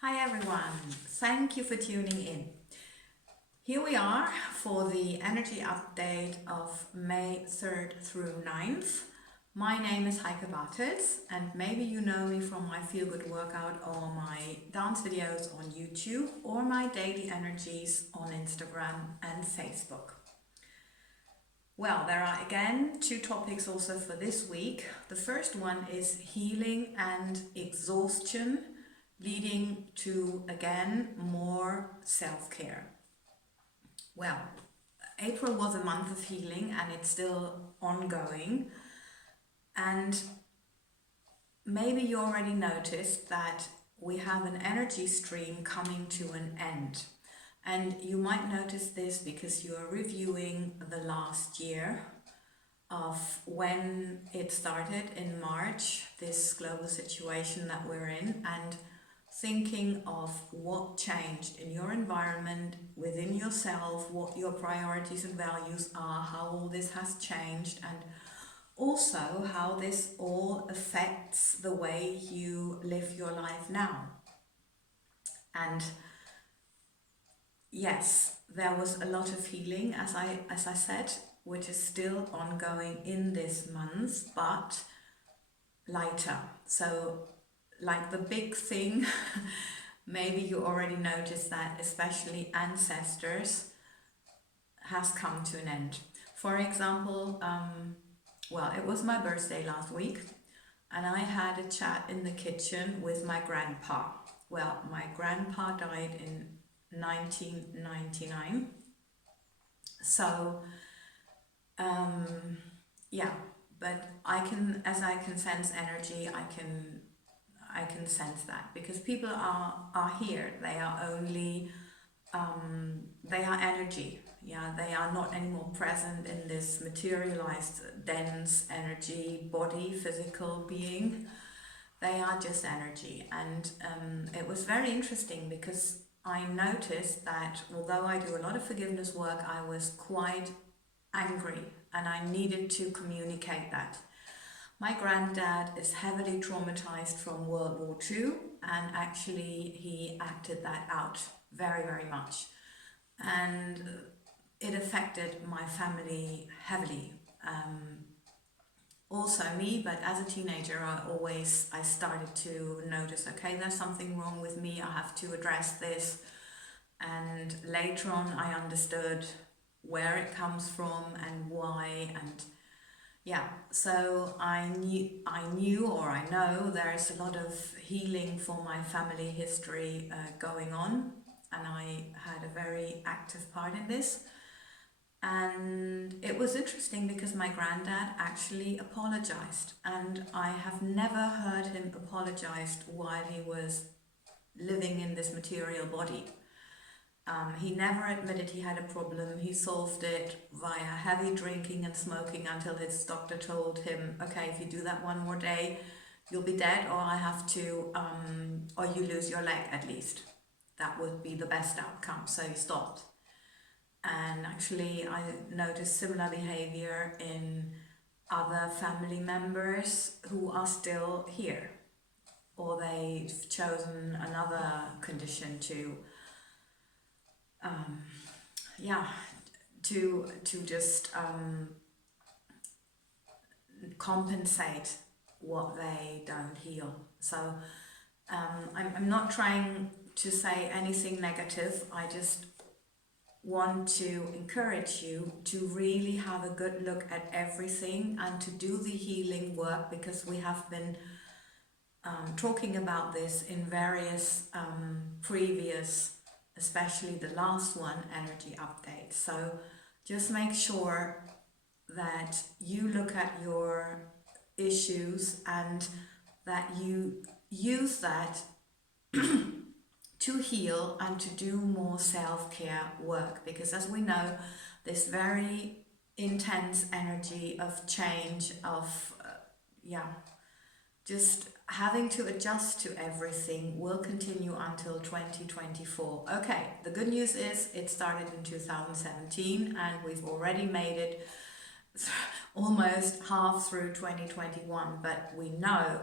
Hi everyone, thank you for tuning in. Here we are for the energy update of May 3rd through 9th. My name is Heike and maybe you know me from my feel good workout or my dance videos on YouTube or my daily energies on Instagram and Facebook. Well, there are again two topics also for this week. The first one is healing and exhaustion, leading to again more self-care. Well, April was a month of healing and it's still ongoing. And maybe you already noticed that we have an energy stream coming to an end. And you might notice this because you are reviewing the last year of when it started in March, this global situation that we're in, and thinking of what changed in your environment, within yourself, what your priorities and values are, how all this has changed, and also how this all affects the way you live your life now. And yes, there was a lot of healing, as I said, which is still ongoing in this month, but lighter. So like the big thing, maybe you already noticed that especially ancestors has come to an end. For example, well, it was my birthday last week and I had a chat in the kitchen with my grandpa. Well, my grandpa died in 1999. So, yeah, but as I can sense energy, I can sense that because people are here. They are only, they are energy. Yeah, they are not anymore present in this materialized, dense energy, body, physical being. They are just energy. And it was very interesting because I noticed that although I do a lot of forgiveness work, I was quite angry and I needed to communicate that. My granddad is heavily traumatized from World War II and actually he acted that out very, very much. And it affected my family heavily. Also me, but as a teenager I started to notice, okay, there's something wrong with me, I have to address this. And later on I understood where it comes from and why, and yeah, so I knew or I know there's a lot of healing for my family history going on, and I had a very active part in this. And it was interesting because my granddad actually apologized, and I have never heard him apologize while he was living in this material body. He never admitted he had a problem. He solved it via heavy drinking and smoking until his doctor told him, okay, if you do that one more day, you'll be dead, or I have to, or you lose your leg at least. That would be the best outcome. So he stopped. And actually, I noticed similar behavior in other family members who are still here, or they've chosen another condition to to just compensate what they don't heal. So I'm not trying to say anything negative. I just want to encourage you to really have a good look at everything and to do the healing work, because we have been talking about this in various previous, especially the last one, energy update. So just make sure that you look at your issues and that you use that to heal and to do more self-care work, because as we know, this very intense energy of change, of just having to adjust to everything will continue until 2024. Okay, the good news is it started in 2017 and we've already made it almost half through 2021, but we know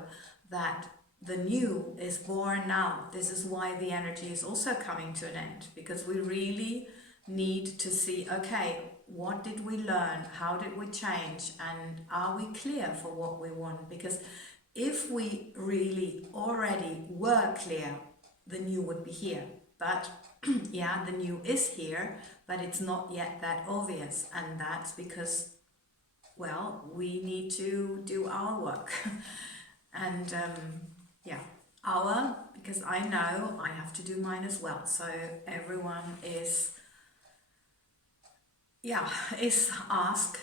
that the new is born now. This is why the energy is also coming to an end, because we really need to see, okay, what did we learn? How did we change? And are we clear for what we want? Because if we really already were clear, the new would be here. But yeah, the new is here, but it's not yet that obvious. And that's because, well, we need to do our work. And yeah, because I know I have to do mine as well. So everyone is asked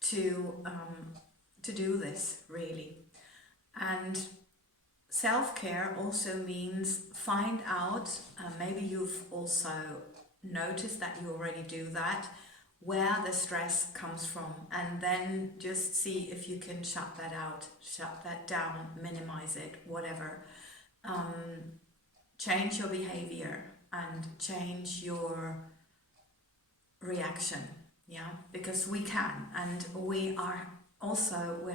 to do this, really. And self-care also means find out, maybe you've also noticed that you already do that, where the stress comes from, and then just see if you can shut that down, minimize it, whatever. Change your behavior and change your reaction, yeah, because we can, and we're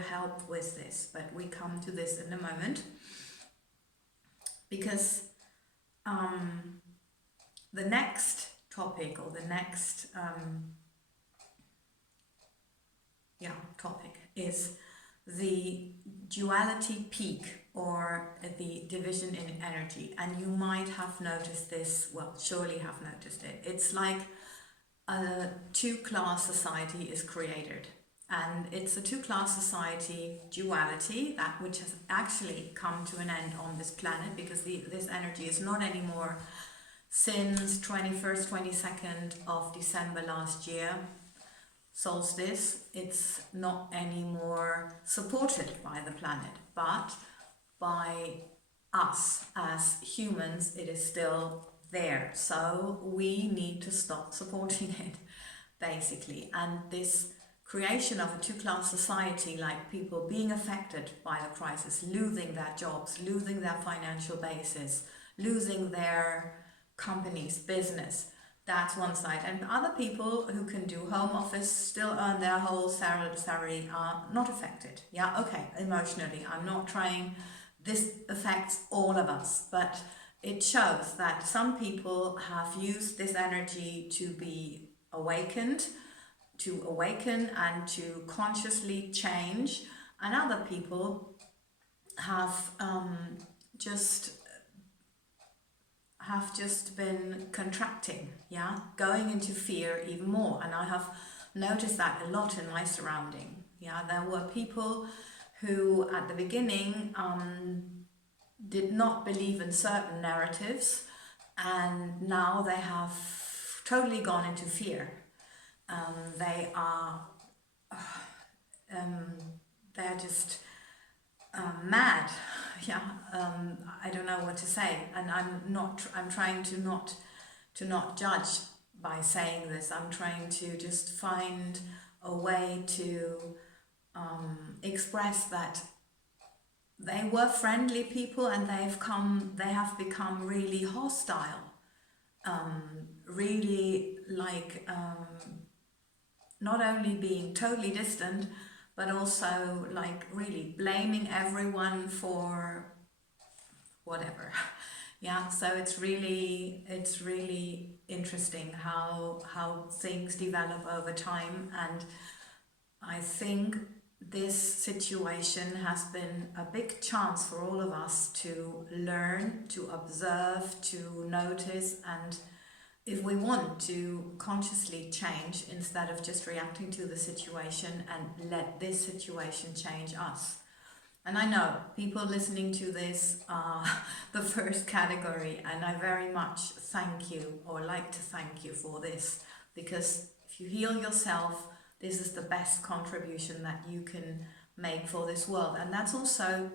helped with this, but we come to this in a moment, because the next topic, or the next topic, is the duality peak, or the division in energy. And you might have noticed this, well, surely have noticed it. It's like a two-class society is created, and it's a two-class society duality, that which has actually come to an end on this planet, because this energy is not anymore, since 21st, 22nd of December last year, solstice, it's not anymore supported by the planet, but by us as humans it is still there. So we need to stop supporting it, basically. And this creation of a two-class society, like people being affected by the crisis, losing their jobs, losing their financial basis, losing their companies, business, that's one side. And other people who can do home office, still earn their whole salary, are not affected. Yeah, okay, emotionally, I'm not trying, this affects all of us, but it shows that some people have used this energy to be awaken and to consciously change, and other people have just been contracting, yeah, going into fear even more. And I have noticed that a lot in my surrounding. Yeah, there were people who at the beginning did not believe in certain narratives, and now they have totally gone into fear. They're just mad. Yeah, I don't know what to say, and I'm trying to not judge by saying this. I'm trying to just find a way to express that they were friendly people, and they have become really hostile, really like not only being totally distant, but also like really blaming everyone for whatever. Yeah, so it's really interesting how things develop over time. And I think this situation has been a big chance for all of us to learn, to observe, to notice, and if we want to consciously change, instead of just reacting to the situation and let this situation change us. And I know people listening to this are the first category, and I very much thank you, or like to thank you for this, because if you heal yourself, this is the best contribution that you can make for this world. And that's also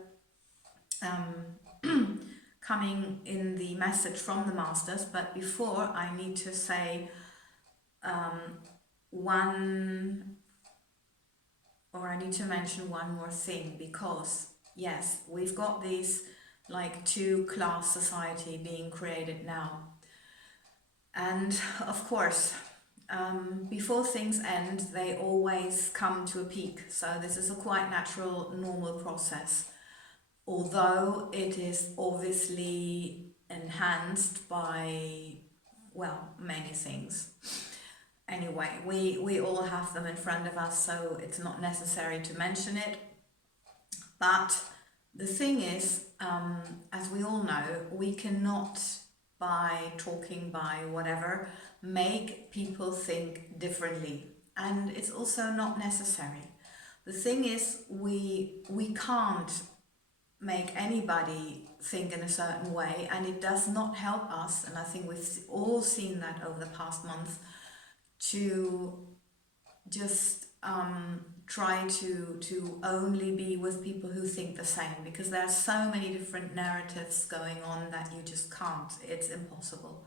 coming in the message from the masters. But before, I need to say I need to mention one more thing, because yes, we've got these like two-class society being created now, and of course before things end they always come to a peak, so this is a quite natural, normal process. although it is obviously enhanced by, well, many things. Anyway, we all have them in front of us, so it's not necessary to mention it. But the thing is, as we all know, we cannot, by talking, by whatever, make people think differently. And it's also not necessary. The thing is, we can't make anybody think in a certain way, and it does not help us, and I think we've all seen that over the past month, to just try to only be with people who think the same, because there are so many different narratives going on that you just can't, it's impossible.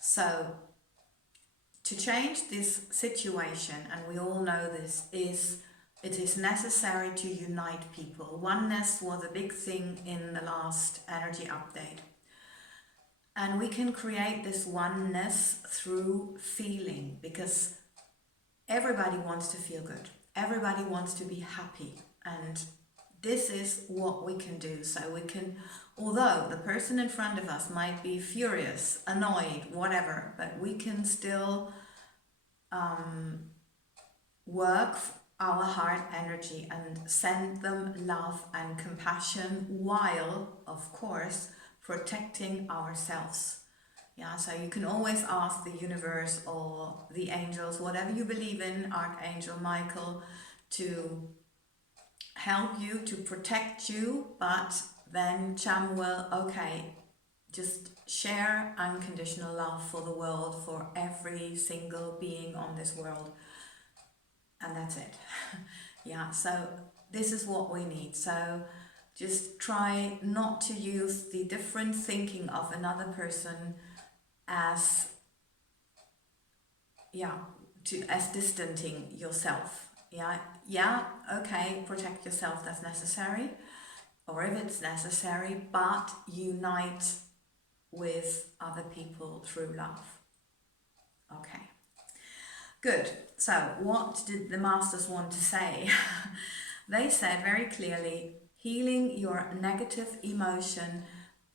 So to change this situation, and we all know this, it is necessary to unite people. Oneness was a big thing in the last energy update. And we can create this oneness through feeling, because everybody wants to feel good. Everybody wants to be happy. And this is what we can do. So we can, although the person in front of us might be furious, annoyed, whatever, but we can still work our heart energy and send them love and compassion, while, of course, protecting ourselves. Yeah, so you can always ask the universe or the angels, whatever you believe in, Archangel Michael, to help you, to protect you, but then Cham will, okay, just share unconditional love for the world, for every single being on this world. And that's it. Yeah, so this is what we need. So just try not to use the different thinking of another person as, as distancing yourself. Yeah, okay, protect yourself, that's necessary, or if it's necessary, but unite with other people through love. Okay, good. So what did the masters want to say? They said very clearly, healing your negative emotion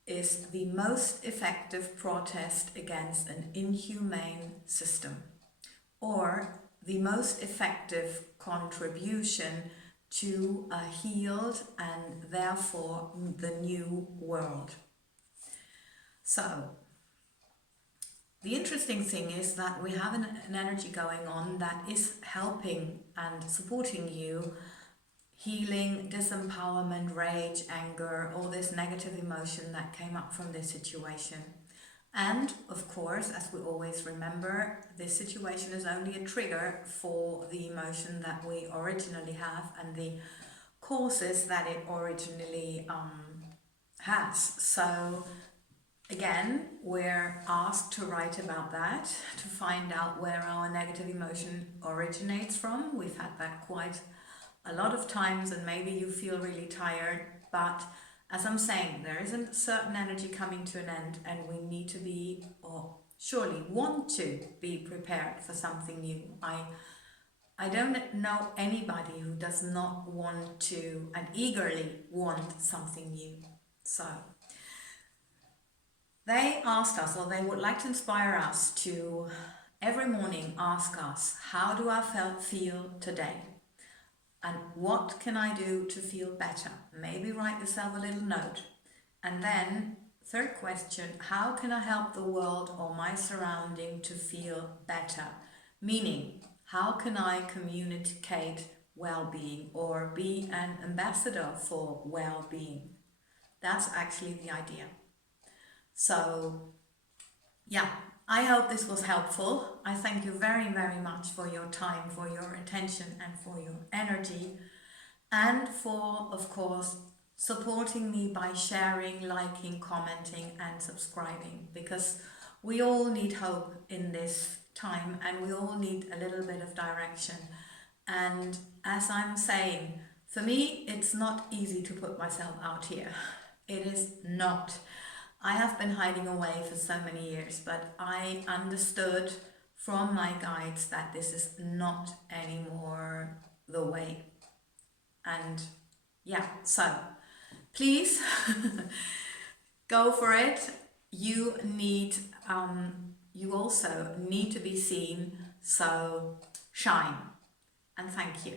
is the most effective protest against an inhumane system, or the most effective contribution to a healed and therefore the new world. So the interesting thing is that we have an energy going on that is helping and supporting you, healing disempowerment, rage, anger, all this negative emotion that came up from this situation. And of course, as we always remember, this situation is only a trigger for the emotion that we originally have and the causes that it originally has. So again, we're asked to write about that, to find out where our negative emotion originates from. We've had that quite a lot of times, and maybe you feel really tired, but as I'm saying, there is a certain energy coming to an end, and we need to be, or surely want to be, prepared for something new. I don't know anybody who does not want to and eagerly want something new. So they asked us, or they would like to inspire us to every morning ask us, how do I feel today? And what can I do to feel better? Maybe write yourself a little note. And then, third question, how can I help the world or my surrounding to feel better? Meaning, how can I communicate well-being or be an ambassador for well-being? That's actually the idea. So, yeah, I hope this was helpful. I thank you very, very much for your time, for your attention, and for your energy, and for, of course, supporting me by sharing, liking, commenting, and subscribing, because we all need hope in this time, and we all need a little bit of direction. And as I'm saying, for me, it's not easy to put myself out here. It is not. I have been hiding away for so many years, but I understood from my guides that this is not anymore the way. And yeah, so Please go for it. You need, you also need to be seen, so shine, and thank you.